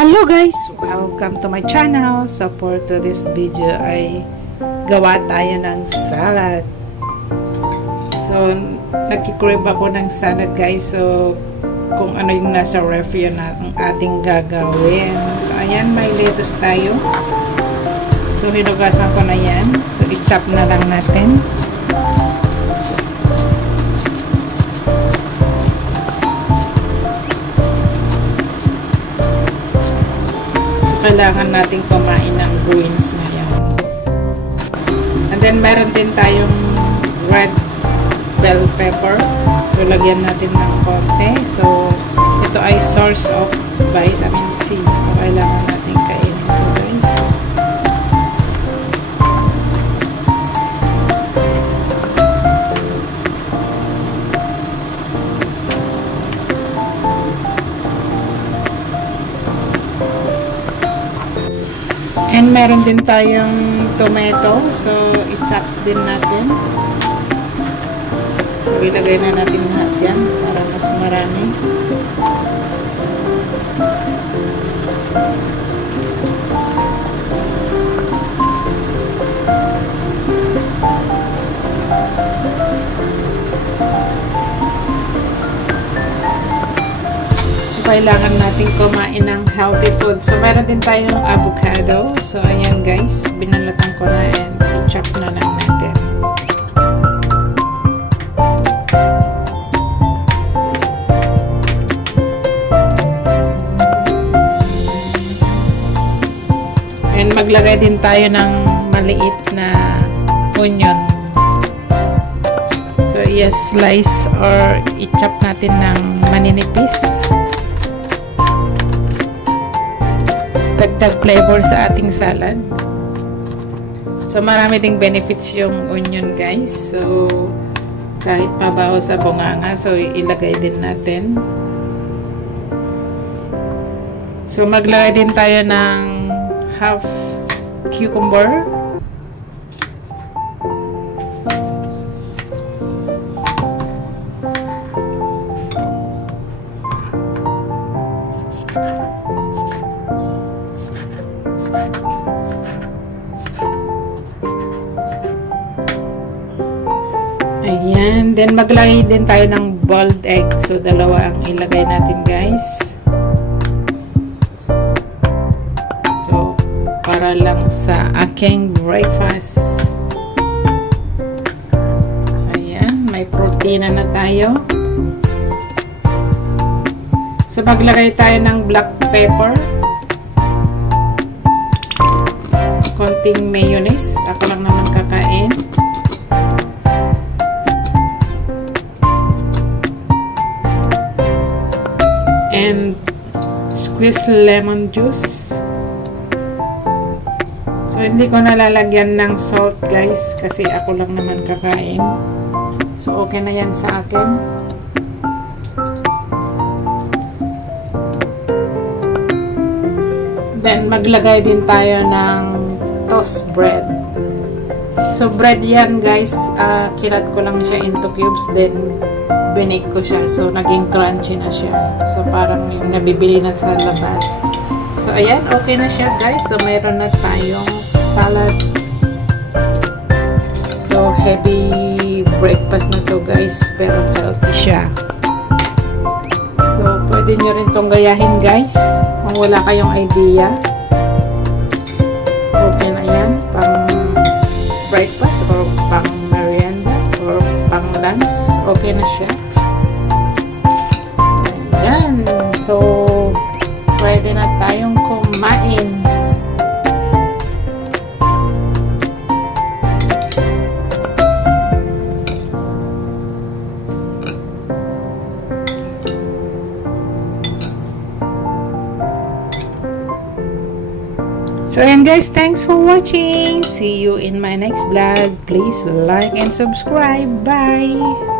Hello guys! Welcome to my channel. So for today's video ay gawa tayo ng salad. So nagkikrib ako ng salad guys. So kung ano yung nasa ref yun ang ating gagawin. So ayan, may lettuce tayo. So hinugasan ko na yan. So i-chop na lang natin. Kailangan natin kumain ng greens ngayon. And then meron din tayong red bell pepper. So lagyan natin ng konti. So ito ay source of vitamin C. So kailangan natin kainin ito guys. And meron din tayong tomato. So, i-chop din natin. So, ilagay na natin lahat yan para mas marami. Kailangan natin kumain ng healthy food. So, meron din tayong avocado. So, ayan guys. Binalatan ko na and i-chop na lang natin. And maglagay din tayo ng maliit na onion. So, i-slice or i-chop natin ng maninipis. Dagdag flavor sa ating salad. So marami ding benefits yung onion guys. So kahit mabaho sa bunganga, so ilagay din natin. So maglagay din tayo ng half cucumber. Ayan. Then, maglagay din tayo ng boiled egg. So, dalawa ang ilagay natin, guys. So, para lang sa aking breakfast. Ayan. May protein na tayo. So, maglagay tayo ng black pepper. Konting mayonnaise. Ako lang naman kakain. And squeeze lemon juice. So hindi ko nalalagyan ng salt guys kasi ako lang naman kakain. So okay na yan sa akin. Then maglagay din tayo ng toast bread. So bread yan guys, kilat ko lang siya into cubes, then binake ko siya. So, naging crunchy na siya. So, parang yung nabibili na sa labas. So, ayan. Okay na siya, guys. So, mayroon na tayong salad. So, heavy breakfast na to, guys. Pero healthy siya. So, pwede nyo rin tong gayahin, guys. Kung wala kayong idea. Okay na yan. Pang breakfast or pang merienda or pang lunch. Okay na siya. Ayan. So, pwede na tayong kumain. So, ayan guys. Thanks for watching. See you in my next vlog. Please like and subscribe. Bye!